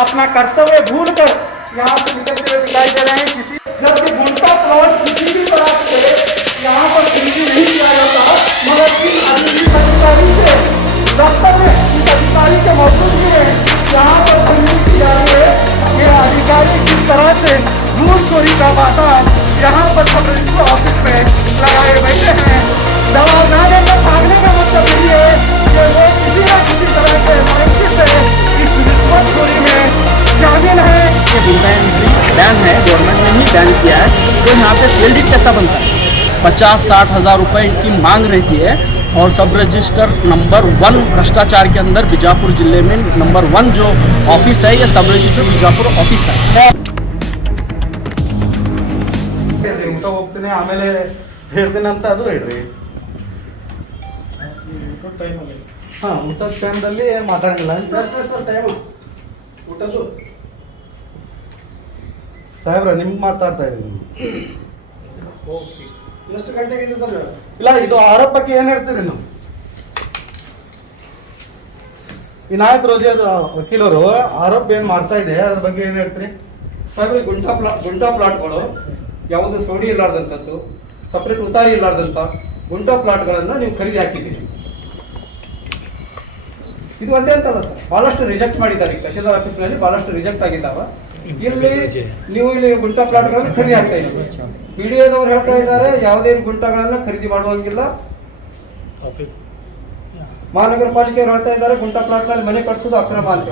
अपना कर्तव्य भूलकर यहाँ से निकलते हुए दिखाई दे रहे हैं। किसी जबकि गुंटा प्लॉट किसी भी तरह से यहाँ पर खरीदी नहीं किया जाता, मगर इस अधिकारी से दफ्तर में इस अधिकारी के मौजूदगी में यहाँ पर खरीदी की जा रही है। ये अधिकारी किस तरह से घूसखोरी का बाजार यहाँ पर सब रजिस्टर ऑफिस में लगाए बैठे हैं। जवाब ना देकर भागने का मतलब यही है कि वो किसी न किसी तरह के मायके से इस रिश्वतखोरी में शामिल है। ये बिना एंट्री बैन है, गवर्नमेंट ने ही बैन किया है। तो यहाँ पे सेल कैसा बनता है? 50-60 हज़ार रुपये इनकी मांग रहती है। और सब रजिस्टर नंबर 1 भ्रष्टाचार के अंदर बीजापुर जिले में नंबर 1 जो ऑफिस है, ये सब रजिस्टर बीजापुर ऑफिस है। ಊಟ ಹೋಗ್ತೀನಿ, ಆಮೇಲೆ ಹೇಳ್ತೀನಿ ಅಂತ ಅದು ಹೇಳ್ರಿ. ಹಾಂ, ಊಟದ ಟೈಮ್ದಲ್ಲಿ ಏನು ಮಾತಾಡಂಗಿಲ್ಲ ಸರ್. ಟೈಮ್ ಊಟದ್ದು ಸಾಹೇಬ್ರ ನಿಮ್ಗೆ ಮಾತಾಡ್ತಾ ಇದ್ದೀನಿ. ಎಷ್ಟು ಗಂಟೆಗಿದೆ ಸರ್? ಇಲ್ಲ, ಇದು ಆರೋಪಕ್ಕೆ ಏನು ಹೇಳ್ತೀರಿ ನೀವು? ವಿನಾಯಕ್ ರೋಜಿ ವಕೀಲರು ಆರೋಪ ಏನು ಮಾಡ್ತಾ ಇದೆ, ಅದ್ರ ಬಗ್ಗೆ ಏನು ಹೇಳ್ತೀರಿ? ಸಾಹೇಬ್ರೆ, ಗುಂಟಾ ಪ್ಲಾಟ್ಗಳು ಯಾವುದು ಸೋಡಿ ಇರಲಾರ್ದಂಥದ್ದು, ಸಪ್ರೇಟ್ ಉತಾರಿ ಇರಲಾರ್ದಂಥ ಗುಂಟಾ ಪ್ಲಾಟ್ಗಳನ್ನು ನೀವು ಖರೀದಿ ಹಾಕಿದ್ದೀರಿ. ಇದು ಒಂದೇ ಅಂತಲ್ಲ ಸರ್, ಭಾಳಷ್ಟು ರಿಜೆಕ್ಟ್ ಮಾಡಿದ್ದಾರೆ. ತಹಶೀಲ್ದಾರ್ ಆಫೀಸ್ನಲ್ಲಿ ಭಾಳಷ್ಟು ರಿಜೆಕ್ಟ್ ಆಗಿದ್ದಾವ. ಇಲ್ಲಿ ನೀವು ಇಲ್ಲಿ ಗುಂಟಾ ಪ್ಲಾಟ್ಗಳನ್ನು ಖರೀದಿ ಆಗ್ತಾ ಇದ್ದೀವಿ. PDOದವ್ರು ಹೇಳ್ತಾ ಇದ್ದಾರೆ ಯಾವುದೇ ಗುಂಟಾಗಳನ್ನು ಖರೀದಿ ಮಾಡುವಂಗಿಲ್ಲ. ಮಹಾನಗರ ಪಾಲಿಕೆಯವರು ಹೇಳ್ತಾ ಇದ್ದಾರೆ ಗುಂಟಾ ಪ್ಲಾಟ್ನಲ್ಲಿ ಮನೆ ಕಟ್ಸೋದು ಅಕ್ರಮ ಅಂತ.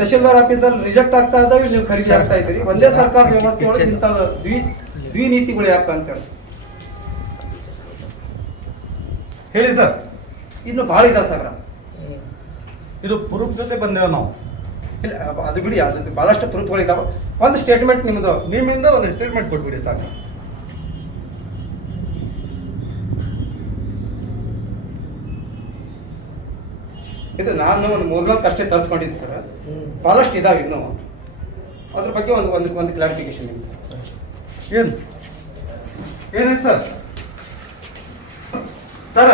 ತಹಶೀಲ್ದಾರ್ ಆಫೀಸ್ನಲ್ಲಿ ರಿಜೆಕ್ಟ್ ಆಗ್ತಾ ಇದ್ದಾವೆ, ನೀವು ಖರೀದಿ ಆಗ್ತಾ ಇದ್ದೀರಿ. ಒಂದೇ ಸರ್ಕಾರದ ವ್ಯವಸ್ಥೆ ಒಳಗೆ ಇಂಥ ದ್ವಿನೀತಿಗಳು ಯಾಕೆ ಅಂತ ಹೇಳಿ ಸರ್. ಇನ್ನು ಭಾಳ ಇದಾವೆ ಸರ್. ಇದು ಪ್ರೂಫ್ ಜೊತೆ ಬಂದೇವೆ ನಾವು. ಇಲ್ಲ, ಅದು ಬಿಡಿ, ಅದ್ರ ಜೊತೆ ಭಾಳಷ್ಟು ಪ್ರೂಫ್ಗಳಿದ್ದಾವೆ. ಒಂದು ಸ್ಟೇಟ್ಮೆಂಟ್ ನಿಮ್ಮದು, ನಿಮ್ಮಿಂದ ಒಂದು ಸ್ಟೇಟ್ಮೆಂಟ್ ಕೊಟ್ಬಿಡಿ ಸಾಕು. ಇದು ನಾನು ಒಂದು 3-4 ಅಷ್ಟೇ ತರಿಸ್ಕೊಂಡಿದ್ದೆ ಸರ್. ಭಾಳಷ್ಟು ಇದಾವೆ ಇನ್ನೂ. ಅದ್ರ ಬಗ್ಗೆ ಒಂದು ಕ್ಲಾರಿಫಿಕೇಶನ್ ಇದೆ. ಏನು ಏನಿತ್ತು ಸರ್? ಸರ್,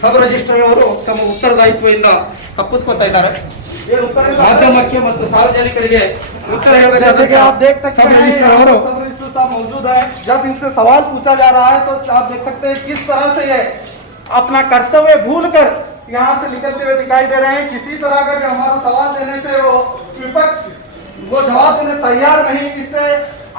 ಸಬ್ ರಿಜಿಸ್ಟ್ರಾರ್ ಅವರು ತಮ್ಮ ಉತ್ತರದಾಯಿತ್ವದಿಂದ ತಪ್ಪಿಸ್ಕೊತಾ ಇದ್ದಾರೆ. ಮಾಧ್ಯಮಕ್ಕೆ ಮತ್ತು ಸಾರ್ವಜನಿಕರಿಗೆ ಉತ್ತರ जैसे कि आप देख सकते सब हैं रजिस्ट्रार सब रजिस्ट्रार साहब मौजूद है। जब इनसे सवाल पूछा जा रहा है तो आप देख सकते हैं किस तरह से ये अपना कर्तव्य भूलकर यहाँ से निकलते हुए दिखाई दे रहे हैं। किसी तरह का भी हमारा सवाल देने से वो विपक्ष वो जवाब देने तैयार नहीं। इससे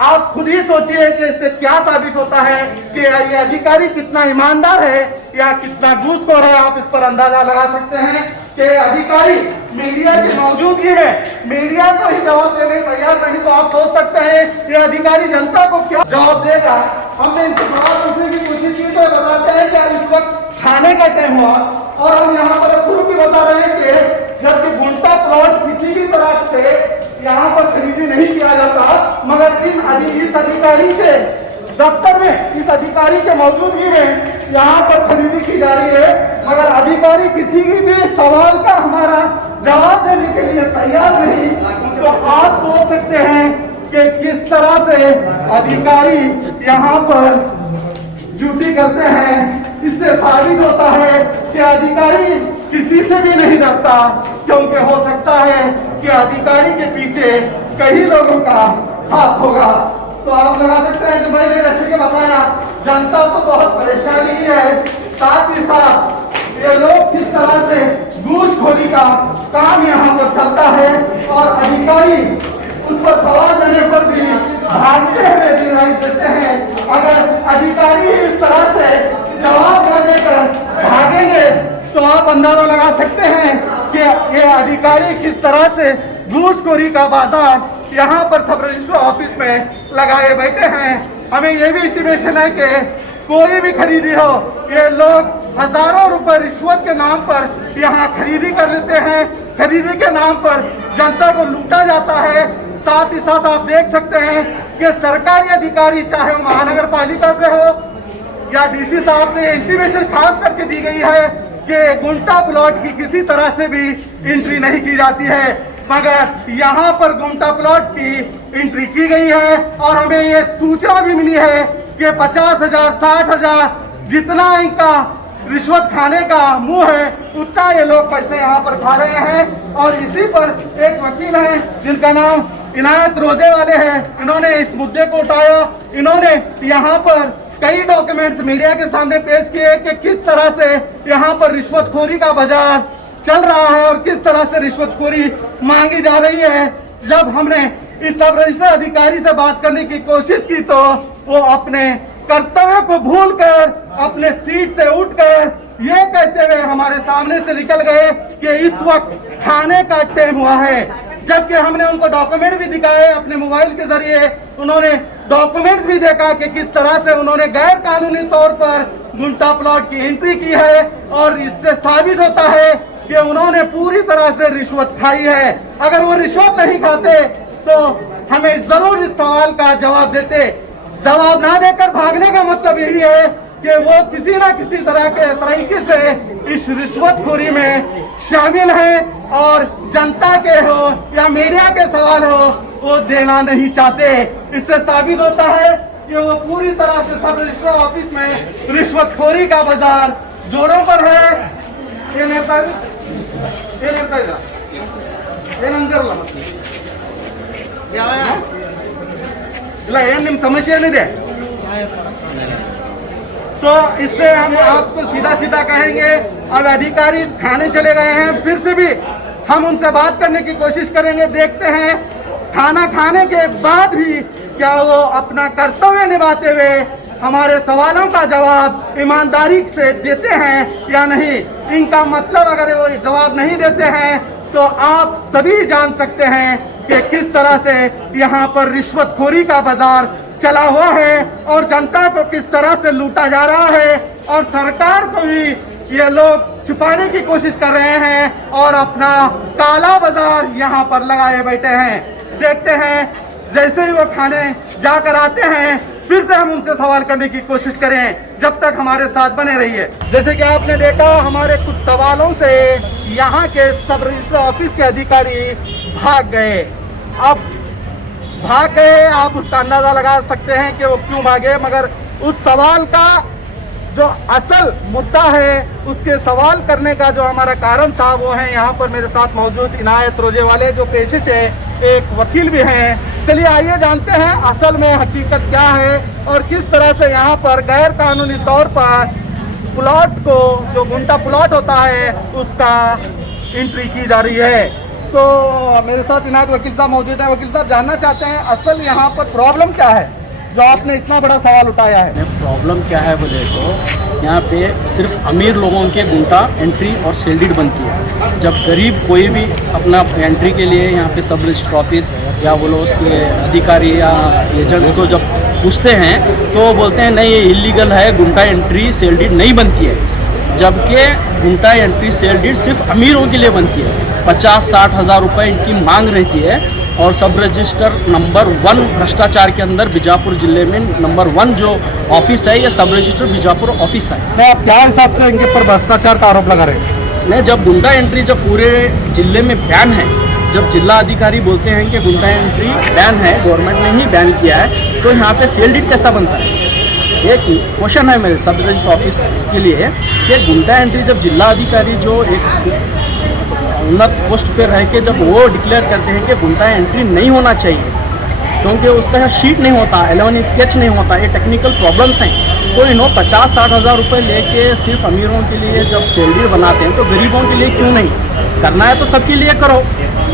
आप खुद ही सोचिए कि इससे क्या साबित होता है कि ये अधिकारी कितना ईमानदार है या कितना घूसखोर है। आप इस पर अंदाजा लगा सकते हैं कि अधिकारी मीडिया की मौजूदगी में मीडिया को ही जवाब देने तैयार नहीं, तो आप सोच सकते हैं ये अधिकारी जनता को क्या जवाब देगा। हमने इनसे सवाल पूछने की कोशिश की तो बताते हैं कि इस वक्त खाने का टाइम हुआ और हम यहाँ पर प्रूफ भी बता रहे हैं कि जबकि गुंटा प्लॉट किसी भी तरह से यहाँ पर खरीदी नहीं किया जाता, मगर इस अधिकारी के दफ्तर में इस अधिकारी के मौजूदगी में यहाँ पर खरीदी की जा रही है। मगर अधिकारी किसी भी सवाल का हमारा जवाब देने के लिए तैयार नहीं। तो आप सोच सकते हैं कि किस तरह से अधिकारी यहाँ पर ड्यूटी करते हैं। इससे साबित होता है कि अधिकारी किसी से भी नहीं डरता, क्योंकि हो सकता है कि अधिकारी के पीछे कई लोगों का हाथ होगा। तो आप लगा सकते हैं कि मैंने जैसे कि बताया, जनता तो बहुत परेशानी है, साथ ही साथ ये लोग किस तरह से घूसखोरी का काम यहाँ पर चलता है और अधिकारी उस पर सवाल देने पर भी भागते हुए दिखाई देते हैं। अगर अधिकारी इस तरह से जवाब न देकर भागेंगे तो आप अंदाजा लगा सकते हैं कि ये अधिकारी किस तरह से घूसखोरी का बाजार यहाँ पर सब रजिस्टर ऑफिस में लगाए बैठे हैं। हमें ये भी इंटीमेशन है कि कोई भी खरीदी हो, ये लोग हजारों रुपए रिश्वत के नाम पर यहाँ खरीदी कर लेते हैं। खरीदी के नाम पर जनता को लूटा जाता है। साथ ही साथ आप देख सकते हैं कि सरकारी अधिकारी, चाहे वो महानगर पालिका से हो या DC साहब से इंटीमेशन खास करके दी गई है कि गुंटा प्लॉट की किसी तरह से भी एंट्री नहीं की जाती है, मगर यहाँ पर गुंटा प्लॉट की एंट्री की गई है। और हमें ये सूचना भी मिली है कि 50,000 60,000 जितना इनका रिश्वत खाने का मुंह है, उतना ये लोग पैसे यहाँ पर खा रहे हैं। और इसी पर एक वकील है जिनका नाम इनायत रोजे वाले हैं, इन्होंने इस मुद्दे को उठाया। इन्होंने यहाँ पर कई डॉक्यूमेंट्स मीडिया के सामने पेश किए कि किस तरह से यहाँ पर रिश्वतखोरी का बाजार चल रहा है और किस तरह से रिश्वतखोरी मांगी जा रही है। जब हमने इस सब रजिस्टर अधिकारी से बात करने की कोशिश की तो वो अपने कर्तव्य को भूलकर अपने सीट से उठकर ये कहते हुए हमारे सामने से निकल गए कि इस वक्त खाने का टाइम हुआ है। जबकि हमने उनको डॉक्यूमेंट भी दिखाए अपने मोबाइल के जरिए, उन्होंने डॉक्यूमेंट्स भी देखा कि किस तरह से उन्होंने गैर कानूनी तौर पर गुंटा प्लॉट की एंट्री की है। और इससे साबित होता है कि उन्होंने पूरी तरह से रिश्वत खाई है। अगर वो रिश्वत नहीं खाते तो हमें जरूर इस सवाल का जवाब देते। जवाब ना देकर भागने का मतलब यही है कि वो किसी ना किसी तरह के तरीके से इस रिश्वतखोरी में शामिल है और जनता के हो या मीडिया के सवाल हो वो देना नहीं चाहते। इससे साबित होता है कि वो पूरी तरह से सब रजिस्टर ऑफिस में रिश्वतखोरी का बाजार जोरों पर है। ये नेता ಇಲ್ಲ ಏನ್ ನಿಮ್ ಸಮಸ್ಯೆ ಏನಿದೆ तो इससे हम आपको सीधा सीधा कहेंगे। अब अधिकारी खाने चले गए हैं, फिर से भी हम उनसे बात करने की कोशिश करेंगे। देखते हैं खाना खाने के बाद भी क्या वो अपना कर्तव्य निभाते हुए हमारे सवालों का जवाब ईमानदारी से देते हैं या नहीं। इनका मतलब अगर वो जवाब नहीं देते हैं तो आप सभी जान सकते हैं कि किस तरह से यहाँ पर रिश्वतखोरी का बाजार चला हुआ है और जनता को किस तरह से लूटा जा रहा है। और सरकार को भी ये लोग छुपाने की कोशिश कर रहे हैं और अपना काला बाजार यहाँ पर लगाए बैठे हैं। देखते हैं जैसे ही वो खाने जाकर आते हैं फिर से हम उनसे सवाल करने की कोशिश करें। जब तक हमारे साथ बने रहिए। जैसे कि आपने देखा हमारे कुछ सवालों से यहाँ के सब रजिस्टर ऑफिस के अधिकारी भाग गए। अब भाग गए, आप उसका अंदाजा लगा सकते हैं कि वो क्यों भागे, मगर उस सवाल का जो असल मुद्दा है उसके सवाल करने का जो हमारा कारण था वो है यहाँ पर मेरे साथ मौजूद इनायत रोजे वाले जो पेशे से एक वकील भी हैं। चलिए आइए जानते हैं असल में हकीकत क्या है और किस तरह से यहाँ पर गैर कानूनी तौर पर प्लॉट को जो गुंटा प्लॉट होता है उसका एंट्री की जा रही है। तो मेरे साथ इनायत वकील साहब मौजूद हैं। वकील साहब जानना चाहते हैं असल यहाँ पर प्रॉब्लम क्या है जो आपने इतना बड़ा सवाल उठाया है। प्रॉब्लम क्या है बोले तो यहाँ पे सिर्फ अमीर लोगों के गुंटा एंट्री और सेल डीड बनती है। जब गरीब कोई भी अपना एंट्री के लिए यहाँ पे सब रजिस्टर ऑफिस या बोलो उसके अधिकारी या एजेंट्स को जब पूछते हैं तो बोलते हैं नहीं ये इलीगल है, गुंटा एंट्री सेल डीड नहीं बनती है। जबकि गुंटा एंट्री सेल डीड सिर्फ अमीरों के लिए बनती है। 50-60 हज़ार रुपये इनकी मांग रहती है और सब रजिस्टर नंबर 1 भ्रष्टाचार के अंदर बीजापुर जिले में नंबर 1 जो ऑफिस है ये सब रजिस्टर बीजापुर ऑफिस है। मैं आप क्या हिसाब से इनके पर भ्रष्टाचार का आरोप लगा रहे हैं? नहीं, जब गुंडा एंट्री जब पूरे जिले में बैन है, जब जिला अधिकारी बोलते हैं कि गुंडा एंट्री बैन है, गवर्नमेंट ने ही बैन किया है, तो यहाँ पे सेल डीड कैसा बनता है? एक क्वेश्चन है मेरे सब रजिस्टर ऑफिस के लिए कि गुंडा एंट्री जब जिला अधिकारी जो एक उन्नत पोस्ट पे रह के जब वो डिक्लेयर करते हैं कि गुंडा एंट्री नहीं होना चाहिए क्योंकि उसका शीट नहीं होता, 11 स्केच नहीं होता, ये टेक्निकल प्रॉब्लम्स हैं, तो इन्हों 50-60 हज़ार रुपये लेके सिर्फ अमीरों के लिए जब सैलरी बनाते हैं तो गरीबों के लिए क्यों नहीं? करना है तो सबके लिए करो।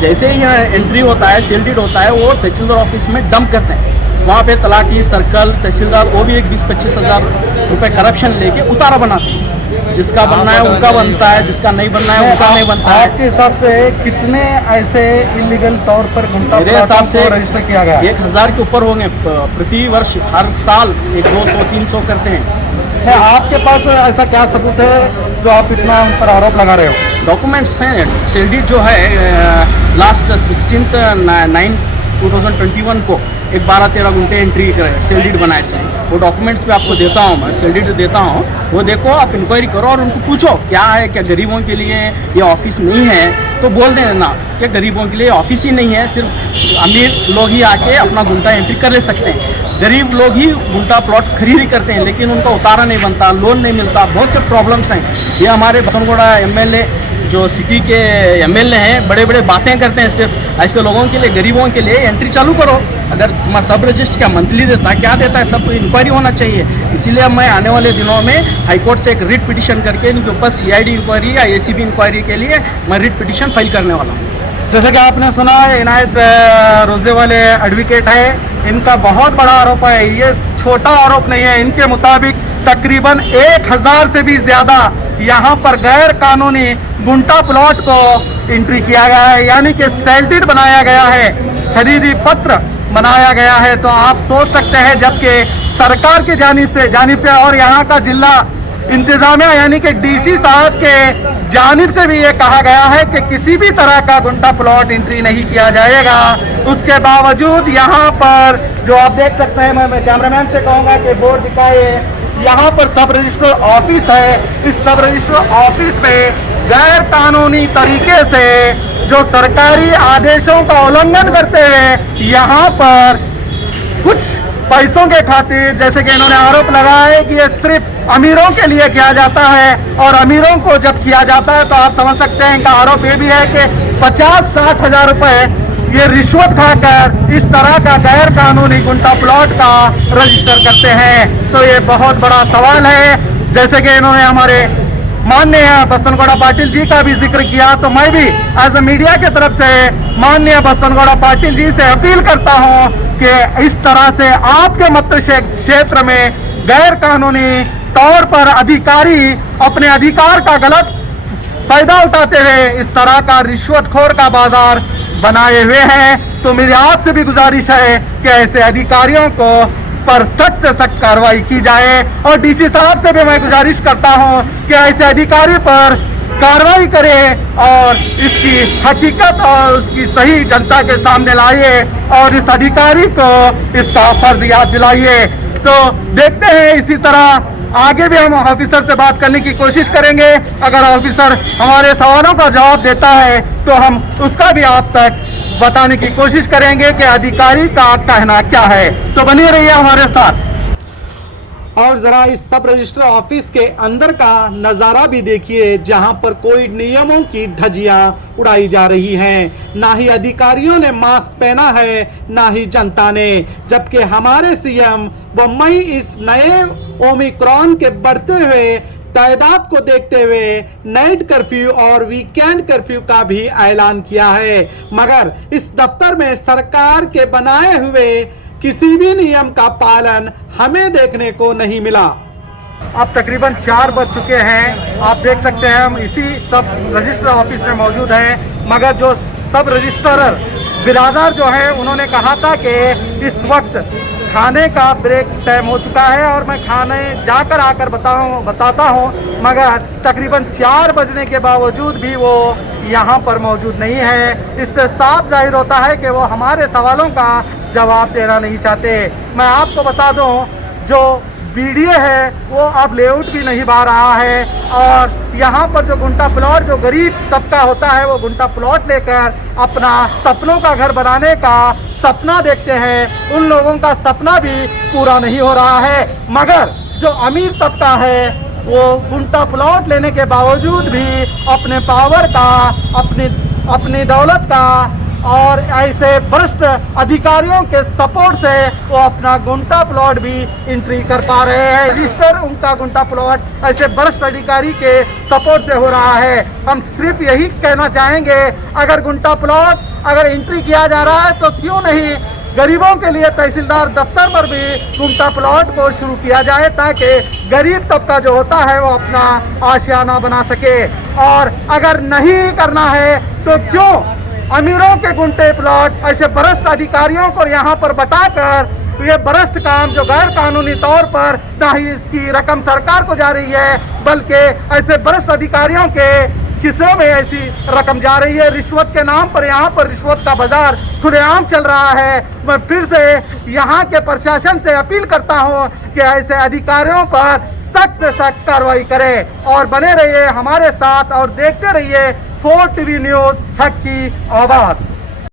जैसे ही यहाँ एंट्री होता है, सेल डीड होता है, वो तहसीलदार ऑफिस में डंप करते हैं। वहाँ पे तलाटी, सर्कल, तहसीलदार वो भी एक 20-25 हज़ार रुपये करप्शन लेके उतारा बनाते हैं। जिसका बनना है उनका बनता है, जिसका नहीं बनना है उनका नहीं बनता है। आपके हिसाब से कितने ऐसे इलीगल तौर पर गुंटा मेरे हिसाब से रजिस्टर किया गया? 1000 के ऊपर होंगे प्रति वर्ष, हर साल 200-300 करते हैं। आपके पास ऐसा क्या सबूत है जो आप इतना उन पर आरोप लगा रहे हो? डॉक्यूमेंट्स हैं। सेल डीड जो है लास्ट 16/9/2021 को एक 12-13 घंटे एंट्री सेल डीड बनाए से, वो डॉक्यूमेंट्स पे आपको देता हूँ, मैं सेल डीड देता हूँ, वो देखो, आप इंक्वायरी करो और उनको पूछो क्या है, क्या गरीबों के लिए ये ऑफिस नहीं है, तो बोल देना कि गरीबों के लिए ऑफिस ही नहीं है, सिर्फ अमीर लोग ही आके अपना गुंटा एंट्री कर ले सकते हैं। गरीब लोग ही गुंटा प्लॉट खरीदी करते हैं, लेकिन उनका उतारा नहीं बनता, लोन नहीं मिलता, बहुत से प्रॉब्लम्स हैं। ये हमारे बसनगोड़ा एमएलए जो सिटी के एमएलए हैं बड़े बड़े बातें करते हैं, सिर्फ ऐसे लोगों के लिए, गरीबों के लिए एंट्री चालू करो। अगर तुम्हारा सब रजिस्टर क्या मंथली देता है, क्या देता है, सब इंक्वायरी होना चाहिए। इसीलिए मैं आने वाले दिनों में हाईकोर्ट से एक रिट पिटिशन करके इनके ऊपर सीआईडी इंक्वायरी या एसीबी इंक्वायरी के लिए मैं रिट पिटिशन फाइल करने वाला हूँ। जैसे कि आपने सुना है, इनायत रोजे वाले एडवोकेट है, इनका बहुत बड़ा आरोप है, ये छोटा आरोप नहीं है। इनके मुताबिक तकरीबन 1000 से भी ज़्यादा यहाँ पर गैर कानूनी गुंटा प्लॉट को एंट्री किया गया है, यानी कि सेल्टेड बनाया गया है, खरीदी पत्र बनाया गया है। तो आप सोच सकते हैं, जबकि सरकार की जानिब से और यहाँ का जिला इंतजामिया यानी कि डीसी साहब के जानिब से भी ये कहा गया है कि किसी भी तरह का गुंटा प्लॉट एंट्री नहीं किया जाएगा। उसके बावजूद यहाँ पर जो आप देख सकते हैं, मैं कैमरामैन से कहूँगा कि बोर्ड दिखाए, यहाँ पर सब रजिस्टर ऑफिस है। इस सब रजिस्टर ऑफिस में गैर कानूनी तरीके से जो सरकारी आदेशों का उल्लंघन करते हैं, यहाँ पर कुछ पैसों के खातिर, जैसे कि इन्होंने आरोप लगाया है कि ये सिर्फ अमीरों के लिए किया जाता है, और अमीरों को जब किया जाता है तो आप समझ सकते हैं, इनका आरोप ये भी है कि 50-60 हज़ार रुपए ये रिश्वत खाकर इस तरह का गैर कानूनी गुंटा प्लॉट का रजिस्टर करते हैं। तो ये बहुत बड़ा सवाल है। जैसे कि इन्होंने हमारे माननीय बसनगौड़ा पाटिल जी का भी जिक्र किया, तो मैं भी एज ए मीडिया की तरफ से माननीय बसनगौड़ा पाटिल जी से अपील करता हूं कि इस तरह से आपके मत क्षेत्र में गैर कानूनी तौर पर अधिकारी अपने अधिकार का गलत फायदा उठाते हुए इस तरह का रिश्वतखोर का बाजार बनाए हुए हैं। तो मेरी आपसे भी गुजारिश है कि ऐसे अधिकारियों को पर सख्त से सख्त कार्रवाई की जाए, और डीसी साहब से भी मैं गुजारिश करता हूं कि ऐसे अधिकारी पर कार्रवाई करें और इसकी हकीकत और उसकी सही जनता के सामने लाइए, और इस अधिकारी को इसका फर्ज याद दिलाइए। तो देखते हैं, इसी तरह आगे भी हम ऑफिसर से बात करने की कोशिश करेंगे। अगर ऑफिसर हमारे सवालों का जवाब देता है तो हम उसका भी आप तक बताने की कोशिश करेंगे कि अधिकारी का कहना क्या है। तो बने रहिए हमारे साथ। और जरा इस सब रजिस्टर ऑफिस के अंदर का नज़ारा भी देखिए, जहां पर कोई नियमों की धज्जियां उड़ाई जा रही हैं। ना ही अधिकारियों ने मास्क पहना है, ना ही जनता ने, जबकि हमारे सीएम बम्बई इस नए ओमिक्रॉन के बढ़ते हुए तादाद को देखते हुए नाइट कर्फ्यू और वीकेंड कर्फ्यू का भी ऐलान किया है, मगर इस दफ्तर में सरकार के बनाए हुए किसी भी नियम का पालन हमें देखने को नहीं मिला। अब तकरीबन 4 बज चुके हैं, आप देख सकते हैं हम इसी सब रजिस्टर ऑफिस में मौजूद हैं, मगर जो सब रजिस्ट्रार बिरादर जो है उन्होंने कहा था कि इस वक्त खाने का ब्रेक टाइम हो चुका है और मैं खाने जाकर आकर बताता हूँ, मगर तकरीबन 4 बजने के बावजूद भी वो यहाँ पर मौजूद नहीं है। इससे साफ जाहिर होता है कि वो हमारे सवालों का जवाब देना नहीं चाहते। मैं आपको बता दूं, जो वीडियो है वो अब लेआउट भी नहीं बा रहा है, और यहाँ पर जो गुंटा प्लॉट, जो गरीब तबका होता है, वो गुंटा प्लॉट लेकर अपना सपनों का घर बनाने का सपना देखते हैं, उन लोगों का सपना भी पूरा नहीं हो रहा है। मगर जो अमीर तबका है वो गुंटा प्लॉट लेने के बावजूद भी अपने पावर का, अपनी दौलत का और ऐसे भ्रष्ट अधिकारियों के सपोर्ट से वो अपना गुंटा प्लॉट भी एंट्री कर पा रहे हैं। रजिस्टर उनका गुंटा प्लॉट ऐसे भ्रष्ट अधिकारी के सपोर्ट से हो रहा है। हम सिर्फ यही कहना चाहेंगे, अगर गुंटा प्लॉट अगर एंट्री किया जा रहा है तो क्यों नहीं गरीबों के लिए तहसीलदार दफ्तर पर भी गुंटा प्लॉट को शुरू किया जाए, ताकि गरीब तबका जो होता है वो अपना आशियाना बना सके। और अगर नहीं करना है तो क्यों अमीरों के गुंटे प्लॉट ऐसे भ्रष्ट अधिकारियों को यहाँ पर बताकर ये भ्रष्ट काम जो गैर कानूनी तौर पर ना ही इसकी रकम सरकार को जा रही है, बल्कि ऐसे भ्रष्ट अधिकारियों के किस्सों में ऐसी रकम जा रही है। रिश्वत के नाम पर यहाँ पर रिश्वत का बाजार खुलेआम चल रहा है। मैं फिर से यहाँ के प्रशासन से अपील करता हूँ कि ऐसे अधिकारियों पर सख्त से सख्त कार्रवाई करें, और बने रहिए हमारे साथ और देखते रहिए 4 TV न्यूज़, हक की आवाज़।